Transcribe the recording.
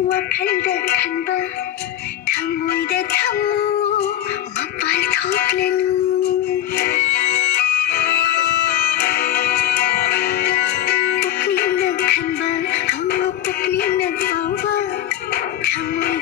wakalda kanba thamoyda thamu mapal thoklanu puknina kanba hamo puknina bawa thamoyda